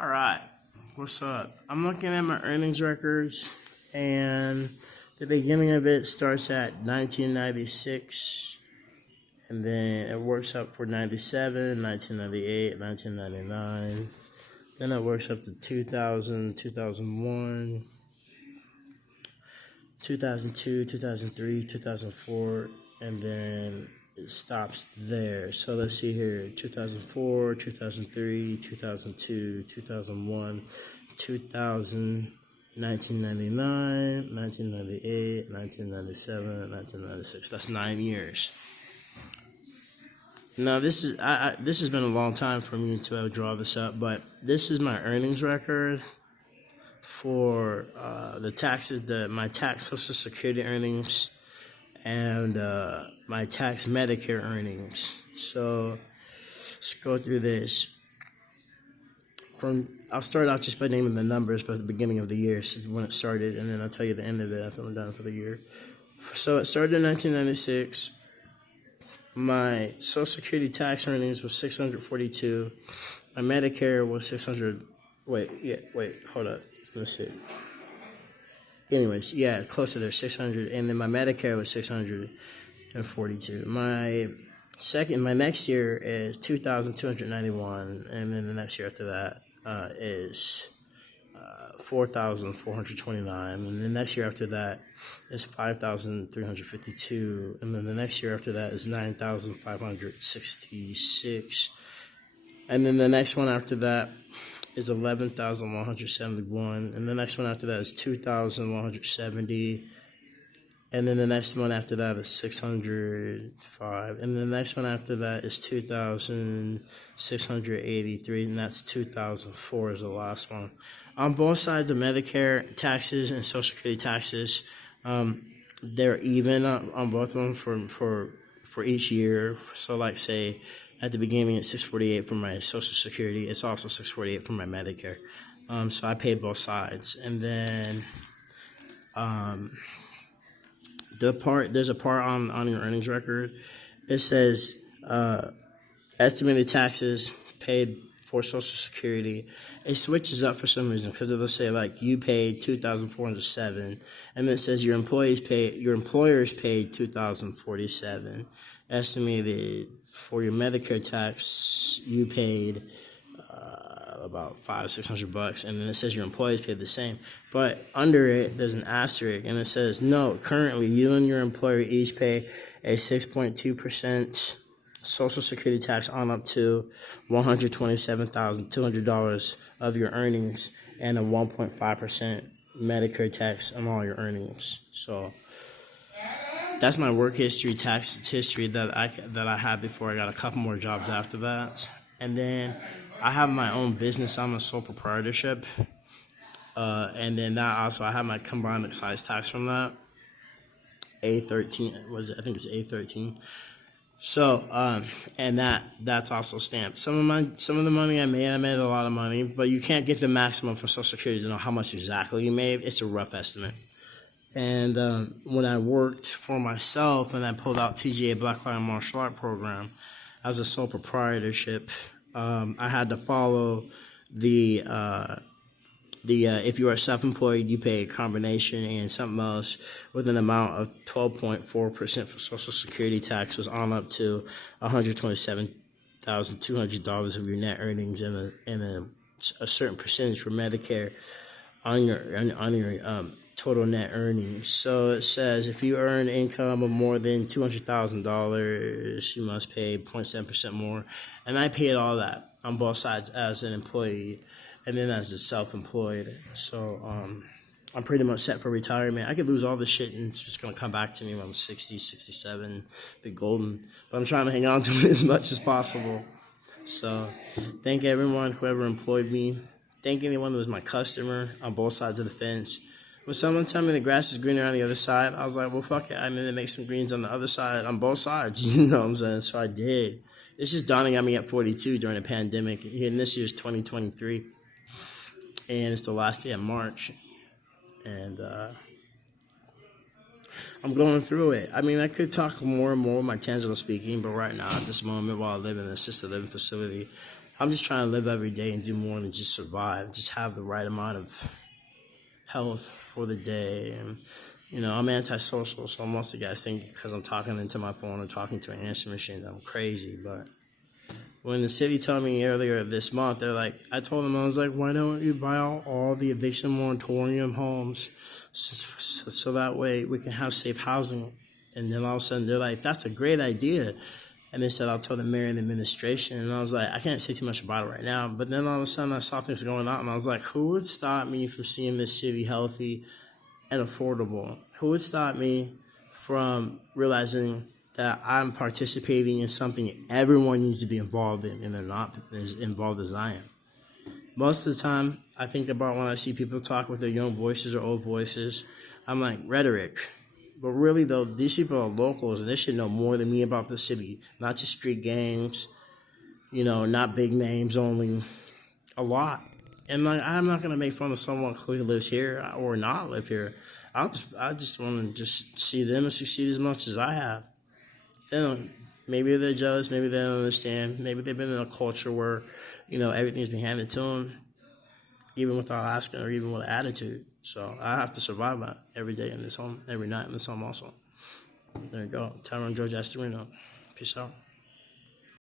All right, what's up? I'm looking at my earnings records, and the beginning of it starts at 1996, and then it works up for 97, 1998, 1999. Then it works up to 2000, 2001, 2002, 2003, 2004, and then it stops there. So let's see here: 2004, 2003, 2002, 2001, 2000, 1999, 1998, 1997, 1996. That's 9 years. Now this has been a long time for me to draw this up, but this is my earnings record for the taxes, my tax Social Security earnings, and my tax Medicare earnings. So let's go through this. I'll start out just by naming the numbers, but at the beginning of the year is when it started, and then I'll tell you the end of it after I'm done for the year. So it started in 1996. My Social Security tax earnings was 642. My Medicare was 600. Wait, hold up. Let's see. Anyways, yeah, close to there, 600, and then my Medicare was 642. My next year is 2,291, and then the next year after that is 4,429, and the next year after that is 5,352, and then the next year after that is 9,566, and then the next one after that is 11,171, and the next one after that is 2,170, and then the next one after that is 605, and the next one after that is 2,683, and that's 2004 is the last one. On both sides of Medicare taxes and Social Security taxes, they're even on both of them for each year. So, like, say, at the beginning, it's 648 for my Social Security. It's also 648 for my Medicare. So I paid both sides. And then there's a part on your earnings record. It says estimated taxes paid for Social Security. It switches up for some reason because it'll say like you paid 2,407, and then it says your employers paid 2,047. Estimated for your Medicare tax, you paid about $500-600, and then it says your employees paid the same. But under it, there's an asterisk, and it says, no, currently you and your employer each pay a 6.2% Social Security tax on up to $127,200 of your earnings, and a 1.5% Medicare tax on all your earnings. So that's my work history, tax history that I had before. I got a couple more jobs after that, and then I have my own business. I'm a sole proprietorship, and then that also I have my combined excise tax from that. A13 I think it's A13. So and that's also stamped. Some of the money I made a lot of money, but you can't get the maximum for Social Security to know how much exactly you made. It's a rough estimate. And when I worked for myself and I pulled out TGA Black Lion Martial Art Program as a sole proprietorship, I had to follow the if you are self-employed, you pay a combination and something else with an amount of 12.4% for Social Security taxes on up to $127,200 of your net earnings, and a certain percentage for Medicare on your total net earnings. So it says if you earn income of more than $200,000, you must pay 0.7% more. And I paid all that on both sides as an employee and then as a self-employed. So I'm pretty much set for retirement. I could lose all this shit and it's just going to come back to me when I'm 60, 67, be golden. But I'm trying to hang on to it as much as possible. So thank everyone, whoever employed me. Thank anyone that was my customer on both sides of the fence. When someone told me the grass is greener on the other side, I was like, well, fuck it. I'm going to make some greens on the other side, on both sides. You know what I'm saying? So I did. It's just dawning on me at 42 during the pandemic. And this year's 2023. And it's the last day of March. And I'm going through it. I mean, I could talk more and more with my Tangela speaking, but right now, at this moment, while I live in an assisted living facility, I'm just trying to live every day and do more than just survive. Just have the right amount of health for the day. And, I'm antisocial, so most of the guys think because I'm talking into my phone or talking to an answering machine that I'm crazy. But when the city told me earlier this month, I told them, I was like, why don't you buy out all the eviction moratorium homes so that way we can have safe housing? And then all of a sudden they're like, that's a great idea. And they said, I'll tell the mayor and the administration. And I was like, I can't say too much about it right now. But then all of a sudden I saw things going on. And I was like, who would stop me from seeing this city healthy and affordable? Who would stop me from realizing that I'm participating in something everyone needs to be involved in, and they're not as involved as I am? Most of the time, I think about when I see people talk with their young voices or old voices, I'm like, rhetoric. But really, though, these people are locals, and they should know more than me about the city. Not just street gangs, not big names only. A lot. And I'm not gonna make fun of someone who lives here or not live here. I just want to just see them succeed as much as I have. Maybe they're jealous. Maybe they don't understand. Maybe they've been in a culture where, everything's been handed to them, even without asking or even with an attitude. So I have to survive that every day in this home, every night in this home also. There you go. Tyrone George Astorino. Peace out.